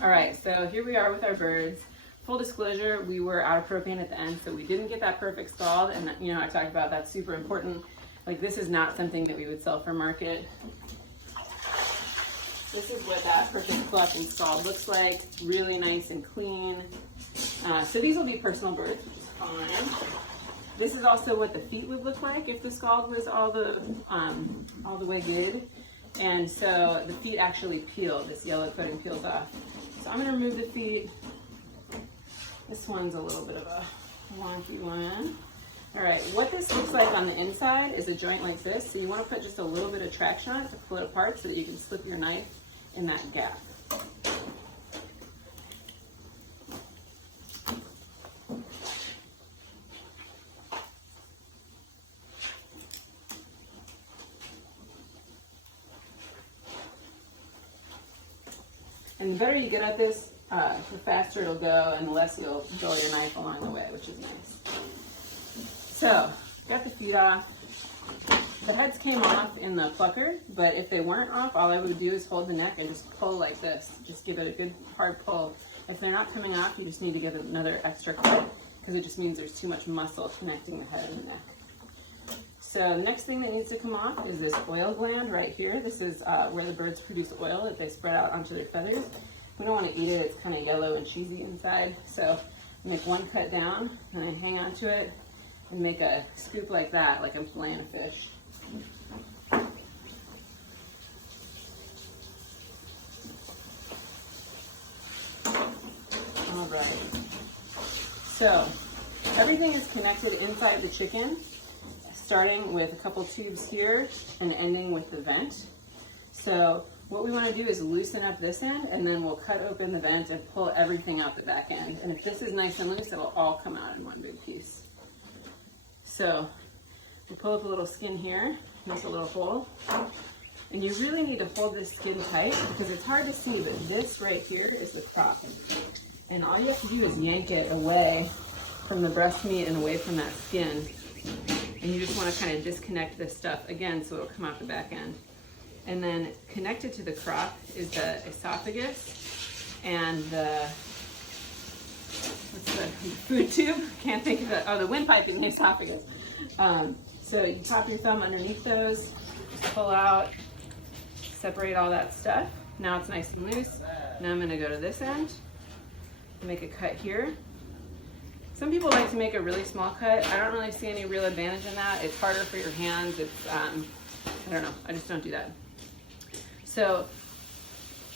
All right, so here we are with our birds. Full disclosure, we were out of propane at the end, so we didn't get that perfect scald, and you know, I talked about that's super important. Like, this is not something that we would sell for market. This is what that perfect cluck and scald looks like, really nice and clean. So these will be personal birds, which is fine. This is also what the feet would look like if the scald was all the way good. And so the feet actually peel, this yellow coating peels off. So I'm gonna remove the feet. This one's a little bit of a wonky one. All right, what this looks like on the inside is a joint like this. So you wanna put just a little bit of traction on it to pull it apart so that you can slip your knife in that gap. And the better you get at this, the faster it'll go and the less you'll dull your knife along the way, which is nice. So, got the feet off. The heads came off in the plucker, but if they weren't off, all I would do is hold the neck and just pull like this. Just give it a good hard pull. If they're not coming off, you just need to give it another extra cut because it just means there's too much muscle connecting the head and the neck. So the next thing that needs to come off is this oil gland right here. This is where the birds produce oil that they spread out onto their feathers. We don't want to eat it, it's kind of yellow and cheesy inside. So make one cut down and then hang on to it and make a scoop like that, like I'm filleting a fish. All right. So everything is connected inside the chicken, starting with a couple tubes here and ending with the vent. So what we want to do is loosen up this end and then we'll cut open the vent and pull everything out the back end. And if this is nice and loose, it'll all come out in one big piece. So we pull up a little skin here, makes a little hole. And you really need to hold this skin tight because it's hard to see, but this right here is the crop. And all you have to do is yank it away from the breast meat and away from that skin. And you just want to kind of disconnect this stuff again so it'll come out the back end. And then connected to the crop is the esophagus and the, what's the food tube? Can't think of it. Oh, the windpipe in the esophagus. So you pop your thumb underneath those, pull out, separate all that stuff. Now it's nice and loose. Now I'm going to go to this end, make a cut here. Some people like to make a really small cut. I don't really see any real advantage in that. It's harder for your hands. It's, I don't know, I just don't do that. So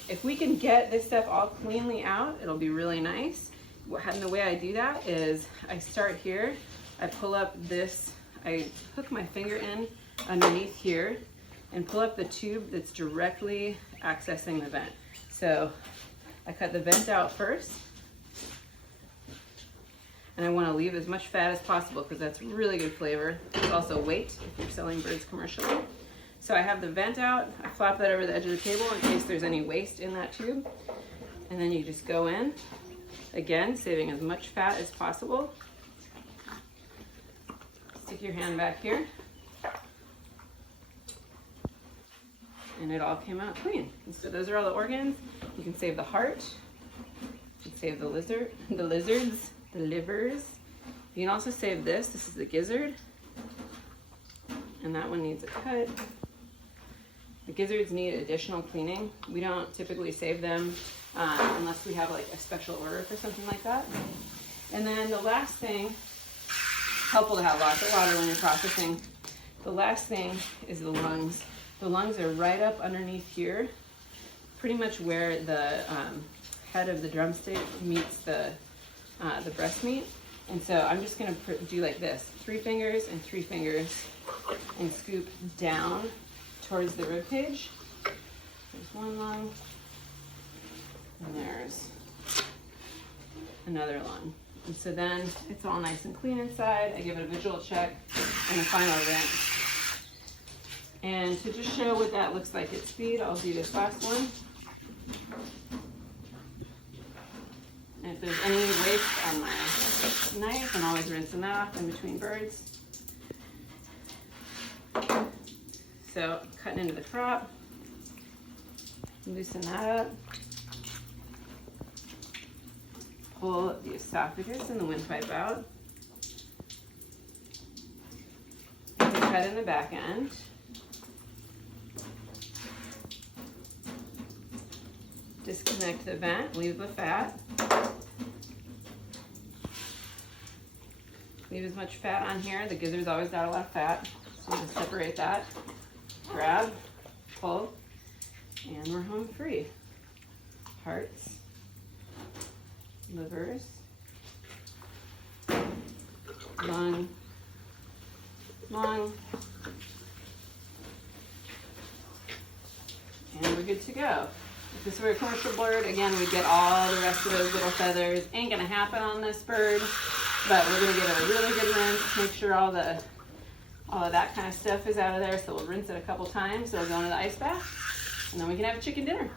if we can get this stuff all cleanly out, it'll be really nice. And the way I do that is I start here, I pull up this, I hook my finger in underneath here and pull up the tube that's directly accessing the vent. So I cut the vent out first. And I want to leave as much fat as possible because that's really good flavor. It's also weight if you're selling birds commercially. So I have the vent out, I flop that over the edge of the table in case there's any waste in that tube. And then you just go in, again, saving as much fat as possible. Stick your hand back here. And it all came out clean. And so those are all the organs. You can save the heart, you can save the lizards, the livers. You can also save this. This is the gizzard. And that one needs a cut. The gizzards need additional cleaning. We don't typically save them unless we have like a special order for something like that. And then the last thing, helpful to have lots of water when you're processing. The last thing is the lungs. The lungs are right up underneath here, pretty much where the head of the drumstick meets the breast meat. And so I'm just gonna do like this, 3 fingers and 3 fingers, and scoop down towards the rib cage. There's one lung, and there's another lung. And so then it's all nice and clean inside. I give it a visual check and a final rinse. And to just show what that looks like at speed, I'll do this last one. And if there's any waste on my knife, I'm always rinsing that off in between birds. So cutting into the crop, loosen that up. pull the esophagus and the windpipe out. Cut in the back end. Disconnect the vent, leave the fat. Leave as much fat on here. The gizzard's always got a lot of fat, so I'm going to separate that. Grab, pull, and we're home free. Hearts, livers, lung, and we're good to go. If this were a commercial bird, again, we'd get all the rest of those little feathers. Ain't gonna happen on this bird, but we're gonna give it a really good rinse, make sure all of that kind of stuff is out of there. So we'll rinse it a couple times, so it'll go into the ice bath, and then we can have chicken dinner.